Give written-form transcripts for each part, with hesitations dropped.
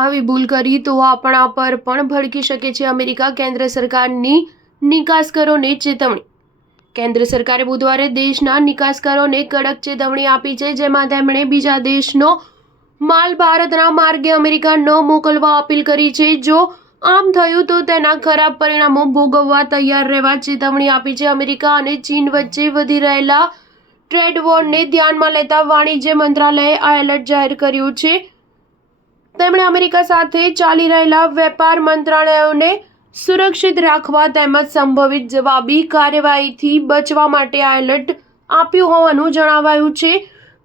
આવી ભૂલ કરી તો આપણા પર પણ ભડકી શકે છે અમેરિકા. કેન્દ્ર સરકારની નિકાસકારોને ચેતવણી. કેન્દ્ર સરકારે બુધવારે દેશના નિકાસકારોને કડક ચેતવણી આપી છે, જેમાં તેમણે બીજા દેશનો માલ ભારતના માર્ગે અમેરિકા ન મોકલવા અપીલ કરી છે. જો આમ થયું તો તેના ખરાબ પરિણામો ભોગવવા તૈયાર રહેવા ચેતવણી આપી છે. અમેરિકા અને ચીન વચ્ચે વધી રહેલા ટ્રેડ વોરને ધ્યાનમાં લેતા વાણિજ્ય મંત્રાલયે આ એલર્ટ જાહેર કર્યું છે. તેમણે અમેરિકા સાથે ચાલી રહેલા વેપાર મંત્રણાઓને સુરક્ષિત રાખવા તેમજ સંભવિત જવાબી કાર્યવાહીથી બચવા માટે આ એલર્ટ આપ્યું હોવાનું જણાવાયું છે.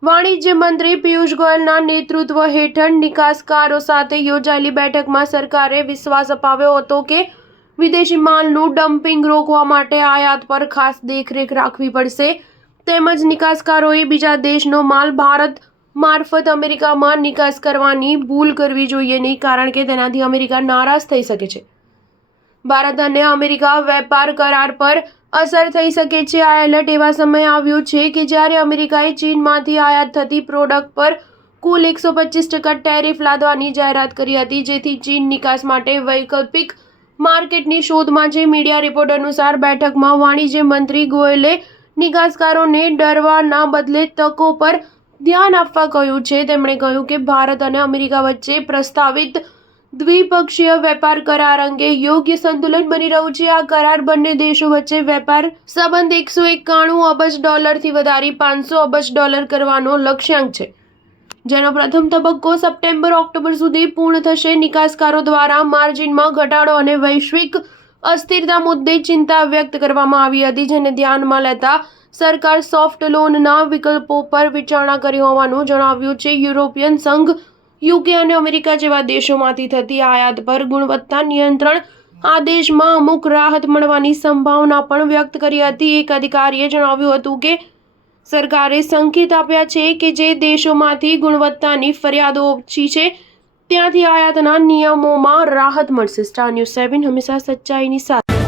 વાણિજ્ય મંત્રી પિયુષ ગોયલના નેતૃત્વ હેઠળ નિકાસકારો સાથે યોજાયેલી બેઠકમાં સરકારે વિશ્વાસ અપાવ્યો હતો કે વિદેશી માલનું ડમ્પિંગ રોકવા માટે આયાત પર ખાસ દેખરેખ રાખવી પડશે. તેમજ નિકાસકારોએ બીજા દેશનો માલ ભારત મારફત અમેરિકામાં નિકાસ કરવાની ભૂલ કરવી જોઈએ નહીં, કારણ કે તેનાથી અમેરિકા નારાજ થઈ શકે છે. ભારત અને અમેરિકા વેપાર કરાર પર અસર થઈ શકે છે. આ એલર્ટ એવા સમયે આવ્યું છે કે જ્યારે અમેરિકાએ ચીનમાંથી આયાત થતી પ્રોડક્ટ પર કુલ 125% ટેરિફ લાદવાની જાહેરાત કરી હતી, જેથી ચીન નિકાસ માટે વૈકલ્પિક માર્કેટની શોધમાં છે. મીડિયા રિપોર્ટ અનુસાર બેઠકમાં વાણિજ્ય મંત્રી ગોયલે નિકાસકારોને ડરવાના બદલે તકો પર ધ્યાન આપવા કહ્યું છે. તેમણે કહ્યું કે ભારત અને અમેરિકા વચ્ચે પ્રસ્તાવિત દ્વિપક્ષીય વેપાર કરાર અંગે યોગ્ય સંતુલન બની રહ્યું છે. આ કરાર બંને દેશો વચ્ચે વેપાર સંબંધ $191 અબજથી વધારી $500 અબજ કરવાનો લક્ષ્યાંક છે, જેનો પ્રથમ તબક્કો સપ્ટેમ્બર-ઓક્ટોબર સુધી પૂર્ણ થશે. નિકાસકારો દ્વારા માર્જિનમાં ઘટાડો અને વૈશ્વિક અસ્થિરતા મુદ્દે ચિંતા વ્યક્ત કરવામાં આવી હતી, જેને ધ્યાનમાં લેતા સરકાર સોફ્ટ લોનના વિકલ્પો પર વિચારણા કરી હોવાનું જણાવ્યું છે. યુરોપિયન સંઘ, યુકે અને અમેરિકા જેવા દેશોમાંથી થતી આયાત પર ગુણવત્તા નિયંત્રણ આદેશમાં અમુક રાહત મળવાની સંભાવના પણ વ્યક્ત કરી હતી. એક અધિકારીએ જણાવ્યું હતું કે સરકારે સંકેત આપ્યા છે કે જે દેશોમાંથી ગુણવત્તાની ફરિયાદો ઓછી છે ત્યાંથી આયાતના નિયમોમાં રાહત મળશે. સ્ટાર ન્યૂઝ 7 હંમેશા સચ્ચાઈની સાથે.